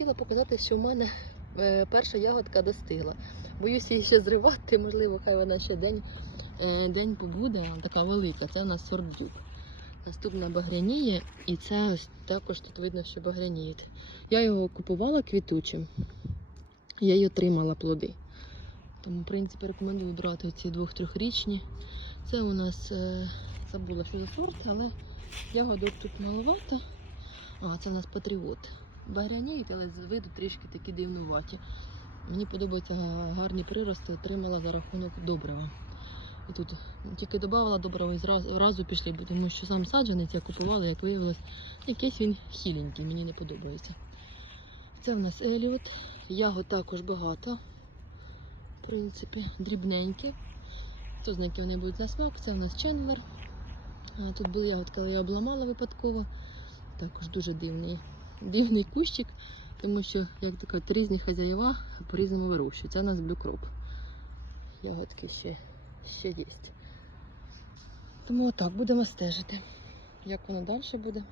хотіла показати, що в мене е, перша ягодка достигла. Боюсь її ще зривати, можливо, хай вона ще день, е, день побуде, вона така велика. Це у нас сорт дюк. Наступна багряніє, і це ось також тут видно, що багряніють. Я його купувала квітучим, я й отримала плоди. Тому, в принципі, рекомендую брати ці двох-трьохрічні. Це у нас е, забула, що за сорт, але ягодок тут маловато. А, це у нас патріот. Багряніють, але з виду трішки такі дивнуваті. Мені подобаються гарні прирости, отримала за рахунок добрива. І тут тільки додавала добрива і зразу, пішли, тому що сам саджанець я купувала, як виявилось, якийсь він хіленький, мені не подобається. Це в нас Еліот. Ягод також багато. В принципі, дрібненькі. Хто знає, які вони будуть на смак. Це у нас Чендлер. Тут були ягодки, але я обламала випадково. Також дуже дивний, дивний кущик, тому що, як то різні хазяєва по-різному вирощують. Це у нас блюкроп. Ягодки ще, ще є. Тому отак будемо стежити. Як воно далі буде?